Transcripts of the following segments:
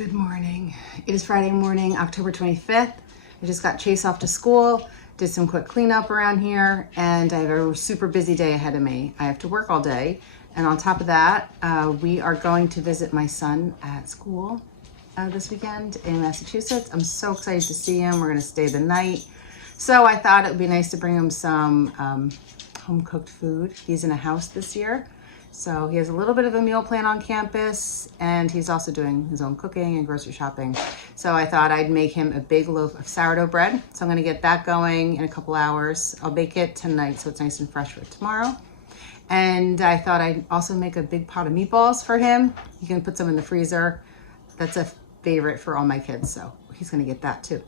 Good morning. It is Friday morning, October 25th. I just got Chase off to school, did some quick cleanup around here, and I have a super busy day ahead of me. I have to work all day, and on top of that, we are going to visit my son at school this weekend in Massachusetts. I'm so excited to see him. We're going to stay the night. So I thought it would be nice to bring him some home-cooked food. He's in a house this year. So he has a little bit of a meal plan on campus, and he's also doing his own cooking and grocery shopping. So I thought I'd make him a big loaf of sourdough bread. So I'm gonna get that going in a couple hours. I'll bake it tonight so it's nice and fresh for tomorrow. And I thought I'd also make a big pot of meatballs for him. You can put some in the freezer. That's a favorite for all my kids, so he's gonna get that too.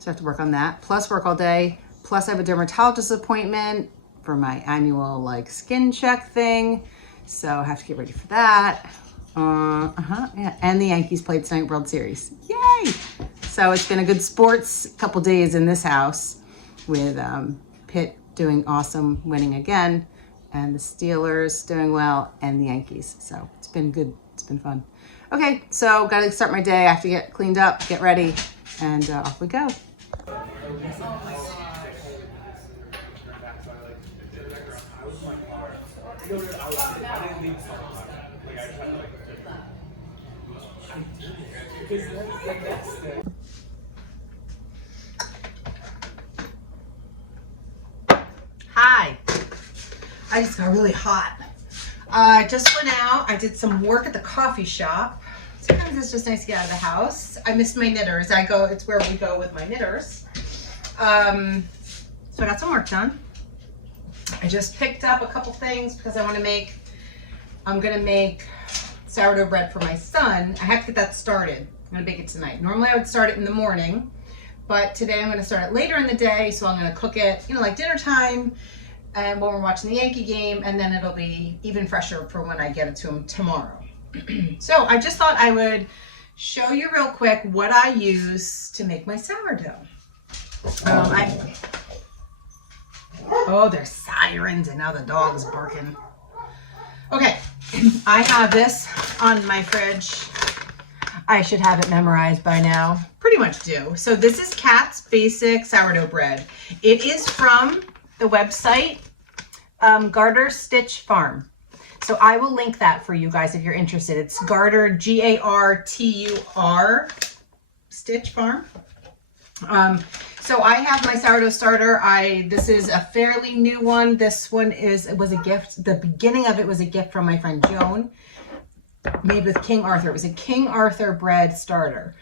So I have to work on that, plus work all day. Plus I have a dermatologist appointment for my annual skin check thing. So I have to get ready for that. Yeah. And the Yankees played tonight, World Series. Yay! So it's been a good sports couple days in this house with Pitt doing awesome, winning again, and the Steelers doing well, and the Yankees. So it's been good. It's been fun. Okay, so got to start my day. I have to get cleaned up, get ready, and off we go. Hi. I just got really hot. I just went out. I did some work at the coffee shop. Sometimes it's just nice to get out of the house. I missed my knitters. It's where we go with my knitters. So I got some work done. I just picked up a couple things because I'm gonna make sourdough bread for my son. I have to get that started. I'm gonna bake it tonight. Normally I would start it in the morning, but today I'm gonna start it later in the day. So I'm gonna cook it, like dinner time and when we're watching the Yankee game, and then it'll be even fresher for when I get it to him tomorrow. So I just thought I would show you real quick what I use to make my sourdough. Oh, there's sirens and now the dog's barking. Okay, I have this on my fridge. I should have it memorized by now. Pretty much do. So this is Kat's Basic Sourdough Bread. It is from the website Garter Stitch Farm. So I will link that for you guys if you're interested. It's Garter, Gartur, Stitch Farm. So I have my sourdough starter. This is a fairly new one. This one it was a gift. The beginning of it was a gift from my friend Joan, made with King Arthur. It was a King Arthur bread starter.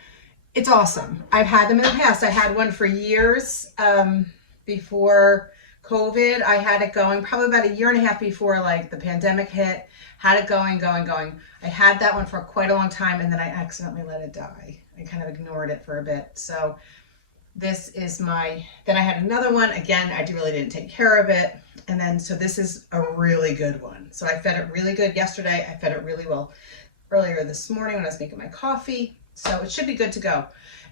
It's awesome. I've had them in the past. I had one for years before COVID. I had it going probably about a year and a half before the pandemic hit. Had it going. I had that one for quite a long time, and then I accidentally let it die. I kind of ignored it for a bit. So this is then I had another one. Again, I really didn't take care of it. And then, so this is a really good one. So I fed it really good yesterday. I fed it really well earlier this morning when I was making my coffee. So it should be good to go.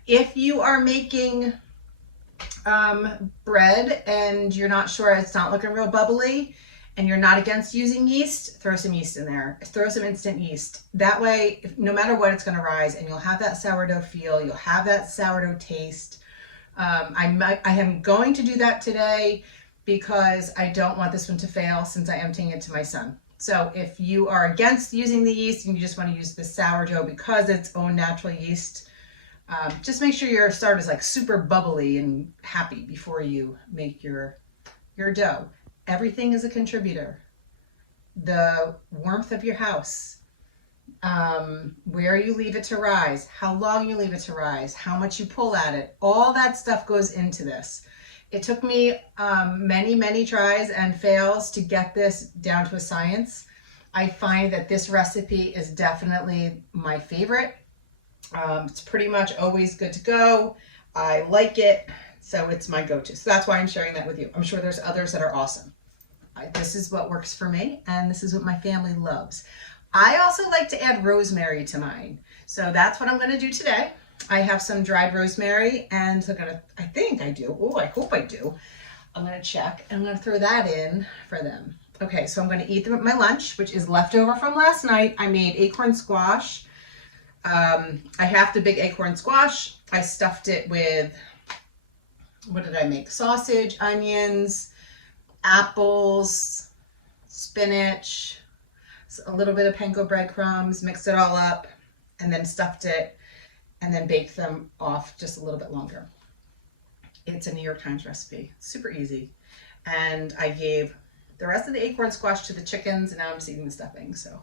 If you are making bread and you're not sure, it's not looking real bubbly, and you're not against using yeast, throw some yeast in there. Throw some instant yeast. That way, no matter what, it's going to rise, and you'll have that sourdough feel. You'll have that sourdough taste. I am going to do that today because I don't want this one to fail since I am emptying it to my son. So if you are against using the yeast and you just want to use the sourdough because it's own natural yeast, just make sure your starter is super bubbly and happy before you make your dough. Everything is a contributor. The warmth of your house, where you leave it to rise, how long you leave it to rise, how much you pull at it, all that stuff goes into this. It took me many tries and fails to get this down to a science. I find that this recipe is definitely my favorite. It's pretty much always good to go. I like it, so it's my go-to. So that's why I'm sharing that with you. I'm sure there's others that are awesome. This is what works for me, and this is what my family loves. I also like to add rosemary to mine. So that's what I'm going to do today. I have some dried rosemary, and I think I do. Oh, I hope I do. I'm going to check, and I'm going to throw that in for them. Okay, so I'm going to eat them at my lunch, which is leftover from last night. I made acorn squash I have the big acorn squash. I stuffed it with, what did I make? Sausage, onions, apples, spinach, a little bit of panko breadcrumbs, mixed it all up, and then stuffed it, and then baked them off just a little bit longer. It's a New York Times recipe, super easy. And I gave the rest of the acorn squash to the chickens, and now I'm just eating the stuffing. So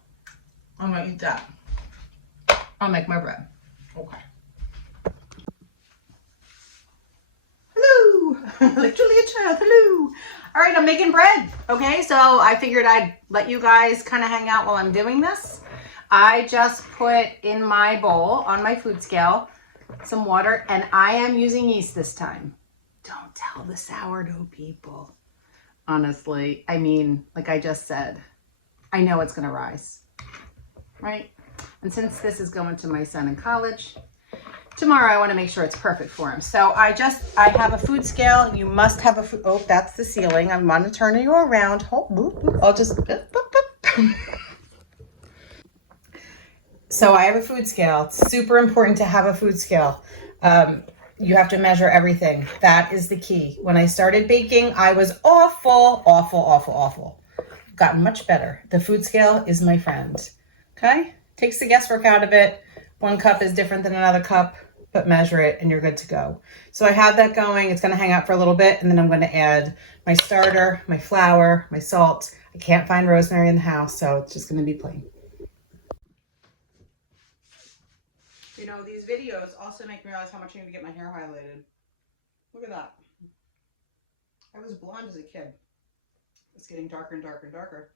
I'm gonna eat that. I'll make my bread. Okay. Hello, like Julia Child, hello. All right, I'm making bread. Okay, so I figured I'd let you guys kind of hang out while I'm doing this. I just put in my bowl on my food scale some water, and I am using yeast this time. Don't tell the sourdough people. Honestly, I mean, like I just said, I know it's gonna rise, right? And since this is going to my son in college, tomorrow I want to make sure it's perfect for him. So I have a food scale. You must have a food, oh, that's the ceiling. I'm going to turn you around. Oh, boop, boop. I'll just, boop, boop, boop. So I have a food scale. It's super important to have a food scale. You have to measure everything. That is the key. When I started baking, I was awful. Gotten much better. The food scale is my friend. Okay? Takes the guesswork out of it. 1 cup is different than another cup, but measure it and you're good to go. So I have that going. It's going to hang out for a little bit, and then I'm going to add my starter, my flour, my salt. I can't find rosemary in the house, so it's just going to be plain. You know, these videos also make me realize how much I need to get my hair highlighted. Look at that. I was blonde as a kid. It's getting darker and darker and darker.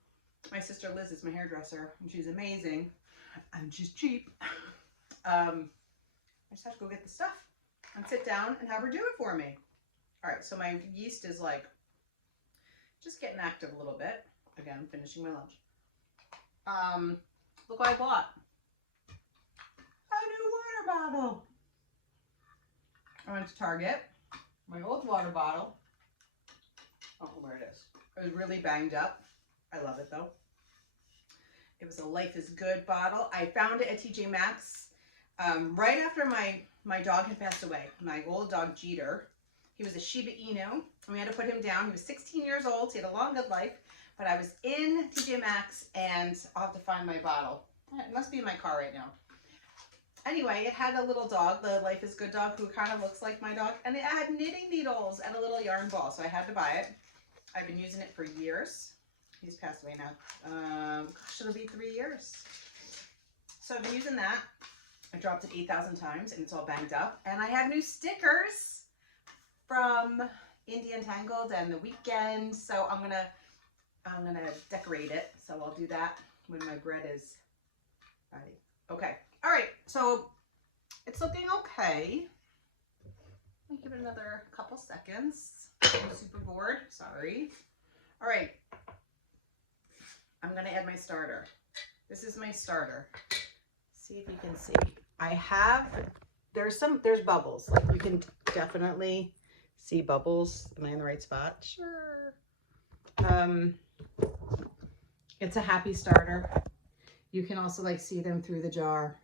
My sister Liz is my hairdresser, and she's amazing. And she's cheap. I just have to go get the stuff and sit down and have her do it for me. All right, so my yeast is like just getting active a little bit. Again, I'm finishing my lunch. Look what I bought. A new water bottle. I went to Target. My old water bottle. I don't know where it is. It was really banged up. I love it though. It was a Life is Good bottle. I found it at TJ Maxx right after my dog had passed away. My old dog Jeter. He was a Shiba Inu, and we had to put him down. He was 16 years old. He had a long, good life. But I was in TJ Maxx, and I'll have to find my bottle. It must be in my car right now. Anyway, it had a little dog, the Life is Good dog, who kind of looks like my dog. And it had knitting needles and a little yarn ball, so I had to buy it. I've been using it for years. He's passed away now. Gosh, it'll be 3 years. So I've been using that. I dropped it 8,000 times, and it's all banged up. And I have new stickers from Indian Tangled and The Weekend. So I'm gonna decorate it. So I'll do that when my bread is ready. Okay. All right. So it's looking okay. Let me give it another couple seconds. I'm super bored. Sorry. All right. I'm going to add my starter. This is my starter. See if you can see. There's bubbles. Like you can definitely see bubbles. Am I in the right spot? Sure. It's a happy starter. You can also like see them through the jar.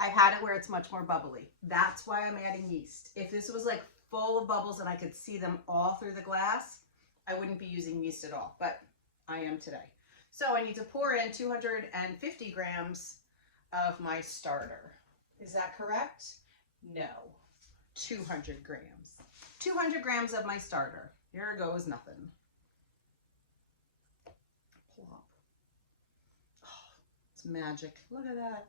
I've had it where it's much more bubbly. That's why I'm adding yeast. If this was like full of bubbles and I could see them all through the glass, I wouldn't be using yeast at all, but I am today. So I need to pour in 250 grams of my starter. Is that correct? No. 200 grams. 200 grams of my starter. Here goes nothing. Plop. Oh, it's magic. Look at that.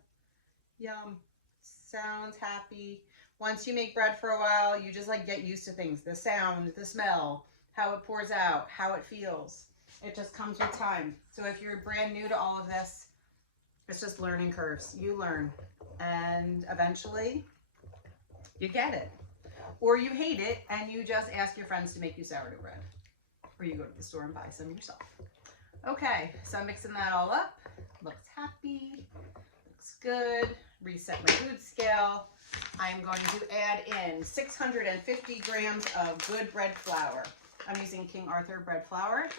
Yum. Sounds happy. Once you make bread for a while, you just like get used to things. The sound, the smell, how it pours out, how it feels. It just comes with time. So if you're brand new to all of this, it's just learning curves. You learn, and eventually you get it. Or you hate it and you just ask your friends to make you sourdough bread. Or you go to the store and buy some yourself. Okay, so I'm mixing that all up. Looks happy. Looks good. Reset my food scale. I'm going to add in 650 grams of good bread flour. I'm using King Arthur bread flour.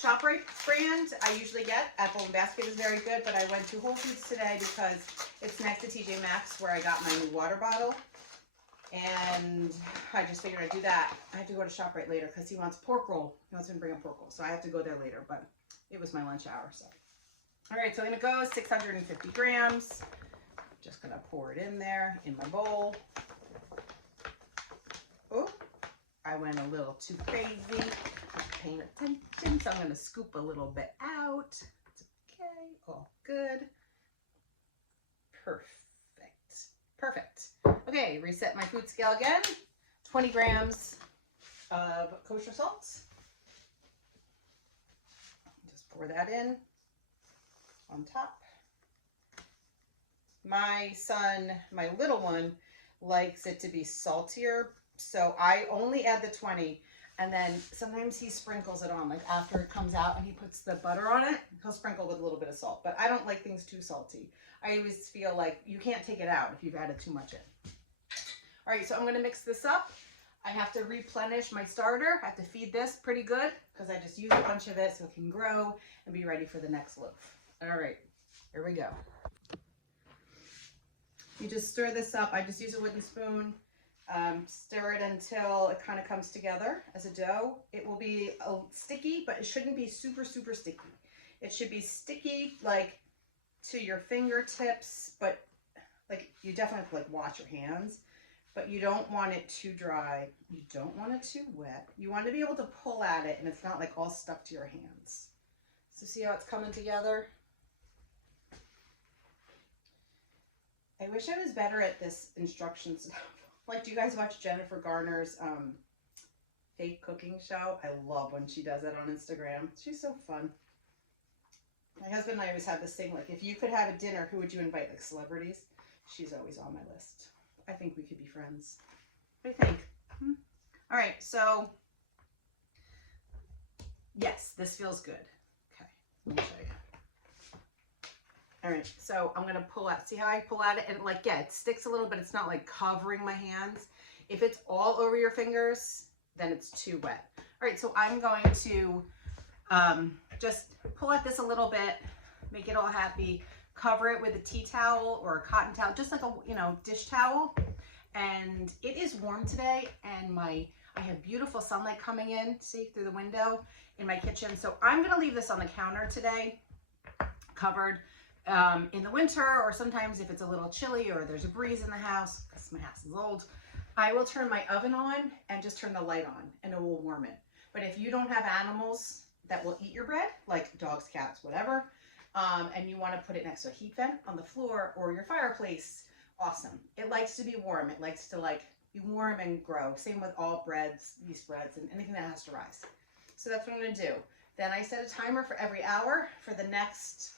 ShopRite brand I usually get. Apple and Basket is very good, but I went to Whole Foods today because it's next to TJ Maxx where I got my new water bottle. And I just figured I'd do that. I have to go to ShopRite later because he wants pork roll. He wants me to bring a pork roll. So I have to go there later, but it was my lunch hour. So, all right, so I'm gonna go 650 grams. Just gonna pour it in there in my bowl. Oh, I went a little too crazy. Not paying attention, so I'm gonna scoop a little bit out. It's okay, all good. Perfect. Okay, reset my food scale again. 20 grams of kosher salt. Just pour that in on top. My son, my little one, likes it to be saltier, so I only add the 20, and then sometimes he sprinkles it on, like after it comes out and he puts the butter on it, he'll sprinkle with a little bit of salt, but I don't like things too salty. I always feel like you can't take it out if you've added too much in. All right, so I'm gonna mix this up. I have to replenish my starter. I have to feed this pretty good because I just use a bunch of it so it can grow and be ready for the next loaf. All right, here we go. You just stir this up. I just use a wooden spoon. Stir it until it kind of comes together as a dough. It will be sticky, but it shouldn't be super sticky. It should be sticky like to your fingertips, but like you definitely have to like wash your hands, but you don't want it too dry. You don't want it too wet. You want to be able to pull at it and it's not like all stuck to your hands. So see how it's coming together? I wish I was better at this instruction stuff. Like, do you guys watch Jennifer Garner's fake cooking show? I love when she does it on Instagram. She's so fun. My husband and I always have this thing, like, if you could have a dinner, who would you invite? Like celebrities? She's always on my list. I think we could be friends. What do you think? All right, so yes, this feels good. Okay, let me show you. All right, so I'm gonna pull out, see how I pull at it? And like, yeah, it sticks a little, but it's not like covering my hands. If it's all over your fingers, then it's too wet. All right, so I'm going to just pull at this a little bit, make it all happy, cover it with a tea towel or a cotton towel, just like a, dish towel. And it is warm today, and I have beautiful sunlight coming in, see, through the window in my kitchen. So I'm gonna leave this on the counter today, covered. In the winter, or sometimes if it's a little chilly or there's a breeze in the house, because my house is old, I will turn my oven on and just turn the light on and it will warm it. But if you don't have animals that will eat your bread, like dogs, cats, whatever, and you want to put it next to a heat vent on the floor or your fireplace, awesome. It likes to be warm. It likes to like be warm and grow. Same with all breads, yeast breads, and anything that has to rise. So that's what I'm going to do. Then I set a timer for every hour for the next,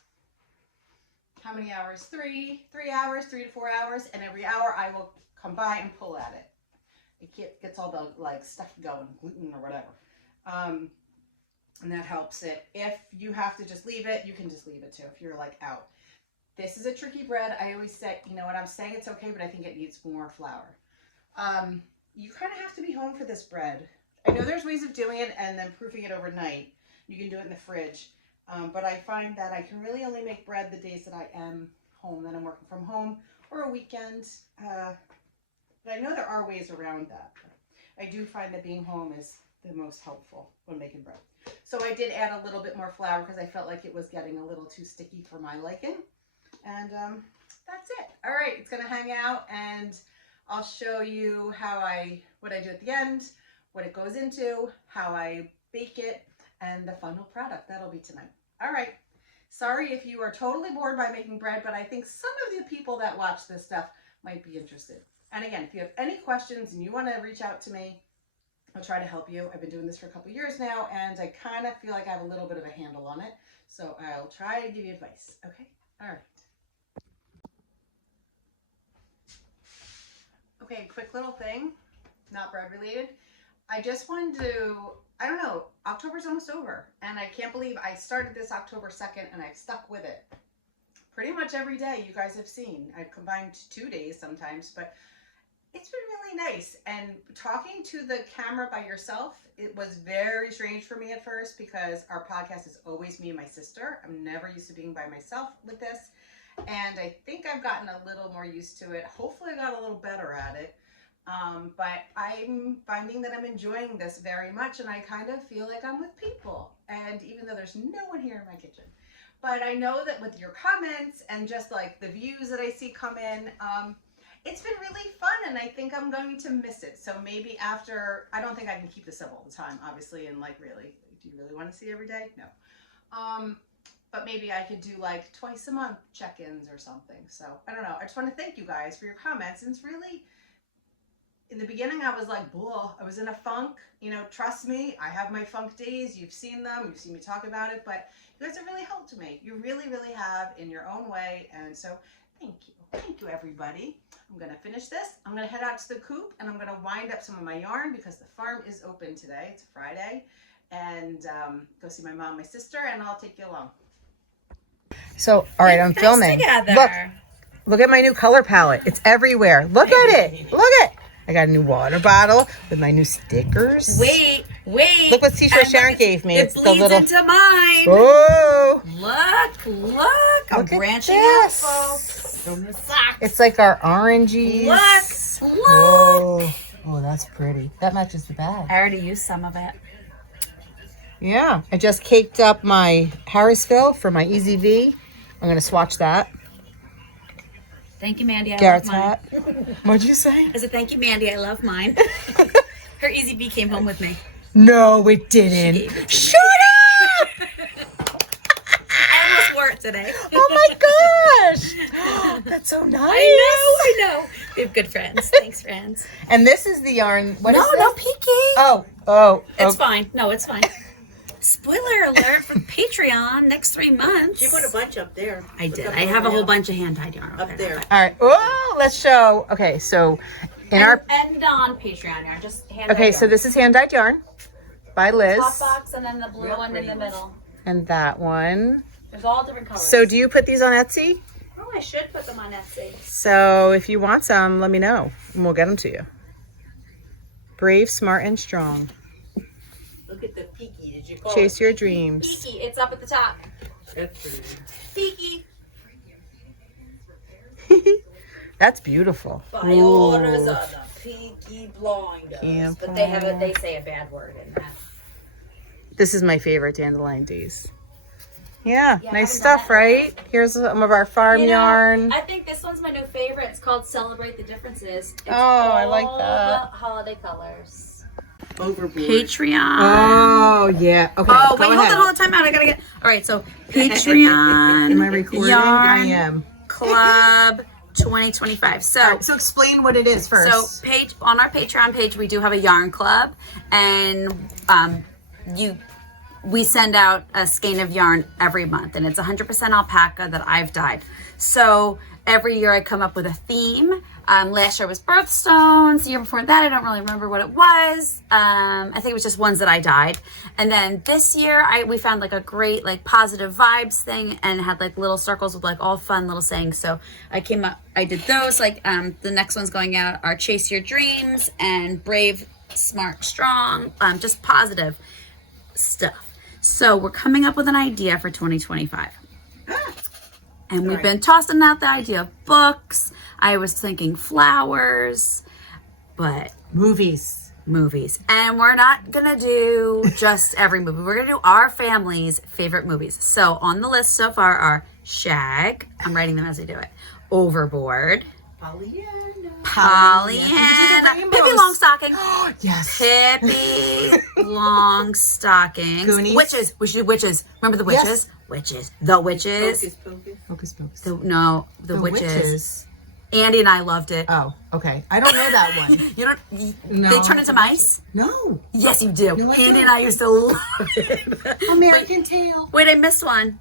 how many hours? 3 hours, 3 to 4 hours. And every hour I will come by and pull at it. It gets all the like stuff going, gluten or whatever. And that helps it. If you have to just leave it, you can just leave it too if you're like out. This is a tricky bread. I always say, you know what, I'm saying it's okay, but I think it needs more flour. You kind of have to be home for this bread. I know there's ways of doing it and then proofing it overnight. You can do it in the fridge. But I find that I can really only make bread the days that I am home, that I'm working from home, or a weekend. But I know there are ways around that. I do find that being home is the most helpful when making bread. So I did add a little bit more flour because I felt like it was getting a little too sticky for my liking. And that's it. All right, it's gonna hang out and I'll show you what I do at the end, what it goes into, how I bake it, and the final product. That'll be tonight. All right. Sorry if you are totally bored by making bread, but I think some of the people that watch this stuff might be interested. And again, if you have any questions and you want to reach out to me, I'll try to help you. I've been doing this for a couple years now, and I kind of feel like I have a little bit of a handle on it. So I'll try to give you advice. Okay? All right. Okay, quick little thing, not bread related. I just wanted to, I don't know, October's almost over, and I can't believe I started this October 2nd and I've stuck with it pretty much every day. You guys have seen I've combined 2 days sometimes, but It's been really nice. And talking to the camera by yourself, it was very strange for me at first because our podcast is always me and my sister. I'm never used to being by myself with this. And I think I've gotten a little more used to it. Hopefully I got a little better at it. But I'm finding that I'm enjoying this very much, and I kind of feel like I'm with people. And even though there's no one here in my kitchen, but I know that with your comments and just like the views that I see come in, it's been really fun, and I think I'm going to miss it. So maybe after, I don't think I can keep this up all the time, obviously, and like really, do you really want to see every day? No. But maybe I could do like twice a month check-ins or something. So I don't know. I just want to thank you guys for your comments. And it's really, in the beginning, I was like, blah, I was in a funk, you know, trust me, I have my funk days. You've seen them, you've seen me talk about it, but you guys have really helped me. You really, really have in your own way. And so thank you. Thank you, everybody. I'm going to finish this. I'm going to head out to the coop and I'm going to wind up some of my yarn because the farm is open today. It's Friday. And go see my mom, my sister, and I'll take you along. So, all right, I'm filming. Look at my new color palette. It's everywhere. Look at it. Look at it. I got a new water bottle with my new stickers. Wait. Look what t-shirt Sharon gave me. It bleeds into mine. Oh. Look. I'm branching out, folks. From the socks. It's like our orangey. Look. Oh, that's pretty. That matches the bag. I already used some of it. Yeah. I just caked up my Harrisville for my Easy V. I'm going to swatch that. Thank you, Mandy. I Garrett's love mine. hat. What'd you say? I said, thank you, Mandy. I love mine. Her Easy V came home with me. No, it didn't. Shut up! I almost wore it today. Oh my gosh! That's so nice. I know. We have good friends. Thanks, friends. And this is the yarn. What is this? No peeking. Oh. It's fine. No, it's fine. Spoiler alert for Patreon next 3 months. You put a bunch up there. I did. I have a whole bunch of hand-dyed yarn up there. All right. Oh, let's show. Okay, so in our and on Patreon yarn, just hand-dyed okay, yarn. so this is hand-dyed yarn by Liz. Top box and then the blue one in the middle. And that one. There's all different colors. So do you put these on Etsy? Oh, I should put them on Etsy. So if you want some, let me know and we'll get them to you. Brave, smart, and strong. Look at the peaky. Did you call Chase your dreams. Peaky, it's up at the top. That's pretty. Peaky. That's beautiful. By orders of the Peaky Blinders. Yeah, but they say a bad word in that. This is my favorite dandelion days. Yeah, Yeah, nice stuff, right? Here's some of our farm yarn. I think this one's my new favorite. It's called Celebrate the Differences. It's I like that. The holiday colors. Overboard. Patreon. Oh, yeah. Okay. Oh, wait, hold on, time out. I gotta get. All right, so Patreon. Am I recording? Yarn I am. Club 2025. So explain what it is first. So on our Patreon page, we do have a yarn club, and we send out a skein of yarn every month, and it's 100% alpaca that I've dyed. So every year I come up with a theme. Last year was birthstones. The year before that, I don't really remember what it was. I think it was just ones that I dyed. And then this year, we found like a great like positive vibes thing, and had like little circles with like all fun little sayings. So I did those. Like the next one's going out are Chase Your Dreams and Brave, Smart, Strong. Just positive stuff. So we're coming up with an idea for 2025. And we've been tossing out the idea of books. I was thinking flowers, but movies. And we're not going to do just every movie. We're going to do our family's favorite movies. So on the list so far are Shag. I'm writing them as I do it. Overboard. Pollyanna. Pippi Longstocking. Yes. Pippi Longstocking. Goonies. Witches. We should do witches. Remember the witches? Yes. Witches. The witches. Hocus Pocus. The witches. Andy and I loved it. Oh, okay. I don't know that one. You don't? No. They turn into mice? No. Yes, you do. No, I Andy don't. and I used to love it. American Tail. Wait, I missed one.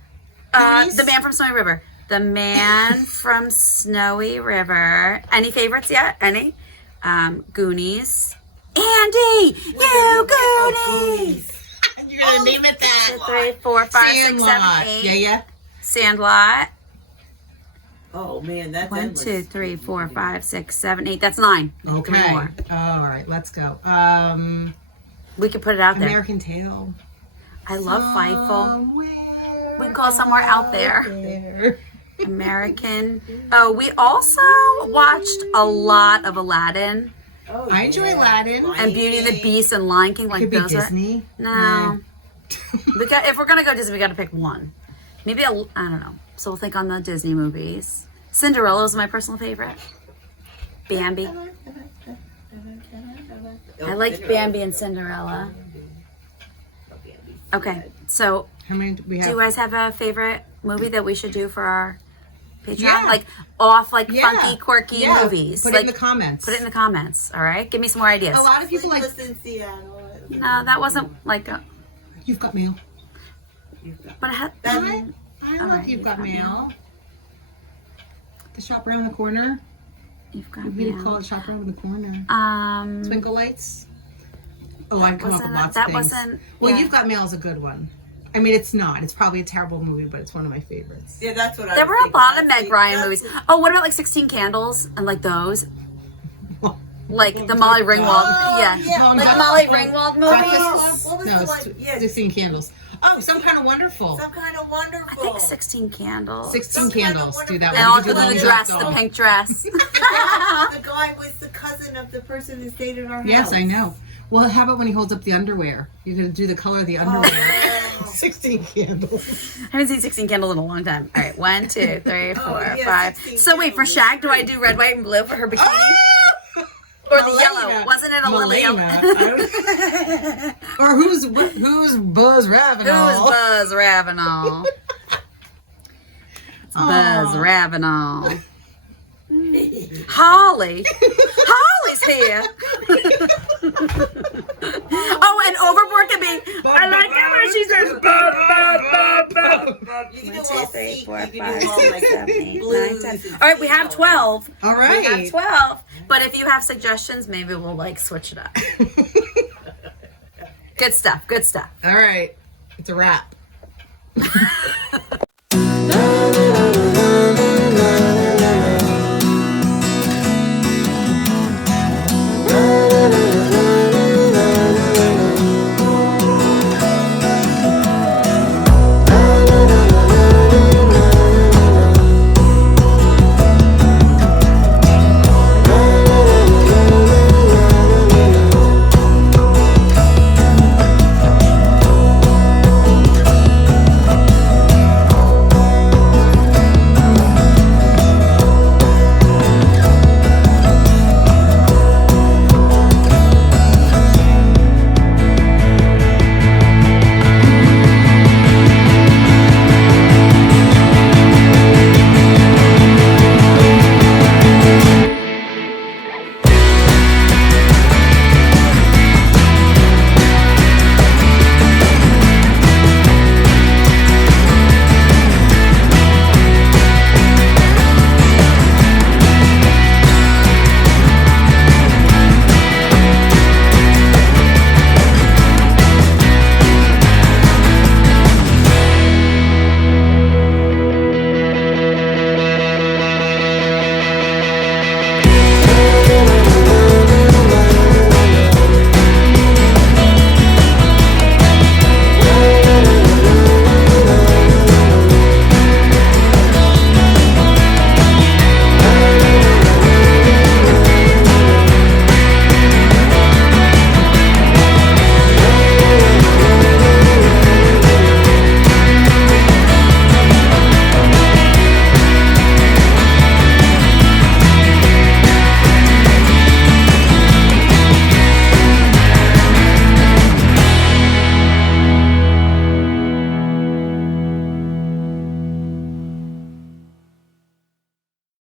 The Man from Snowy River. The Man from Snowy River. Any favorites yet? Any? Goonies. Andy! You Goonies! And you're going to name it that. 2, 3, 4, 5, 6, 7, Sandlot. 8. Yeah. Sandlot. Oh man, that's 1, endless. 2, 3, 4, 5, 6, 7, 8. That's 9. Three Okay. more. All right, let's go. We could put it out there. American Tail. I love Fievel. Somewhere We can call somewhere out there. there. American. Oh, we also watched a lot of Aladdin Oh, I enjoy Aladdin. and Beauty and the Beast and Lion King. Like Could be those Disney. are no. If we're gonna go Disney, we got to pick one. Maybe I don't know. So we'll think on the Disney movies. Cinderella is my personal favorite. Bambi. I like Bambi and Cinderella. Okay, so How many do we do have? you guys have a favorite movie that we should do for our Patreon? Yeah. Like off, like Yeah. funky, quirky Yeah. movies. Put like, it in the comments. Put it in the comments. All right, give me some more ideas. A lot of people like. Sleepless in Seattle. No, that wasn't like a. You've got mail. But it had, I all love right, You've Got Mail. The shop around the corner. you've got We me. call it shop around the corner. Um, Twinkle lights. Oh, I've come up with wasn't- lots that of things. wasn't- Well, yeah. You've Got Mail is a good one. I mean, it's not. It's probably a terrible movie, but it's one of my favorites. Yeah, that's what I there was were a thinking. lot of That's Meg Ryan that's- movies. Oh, what about like 16 Candles and like those? Like the Molly Ringwald. Yeah. Long Like Duck- Molly oh, Ringwald Breakfast- What was no, the it's one? Yeah. 16 Candles. Oh, Some Kind of Wonderful. Some kind of wonderful. I think 16 Candles. 16 Some Kind of Candles. Do that And one. also You could do the Long dress, Duck the Doll. pink dress. The guy was the cousin of the person who stayed in our house. Yes, I know. Well, how about when he holds up the underwear? You're going to do the color of the underwear. Oh. 16 Candles. I haven't seen 16 Candles in a long time. All right, 1, 2, 3, 4, yeah, 5. 16 So wait, for Candles. Shag, do I do red, white, and blue for her bikini? Ah! Or the Malena. yellow? Wasn't it a little yellow? Malena. Or who's Buzz Ravenel? Who's Buzz Ravenel? It's Buzz Ravenel. Holly. Holly's here. Oh, and Overboard can be. I like it when she says You can do 1, 2, all 3, seek, 4, you 5, can do all 6, like 7, 8, 9, blues 10. and All right, we have sea 12. All We have right. 12. But if you have suggestions, maybe we'll like switch it up. Good stuff. Good stuff. All right. It's a wrap.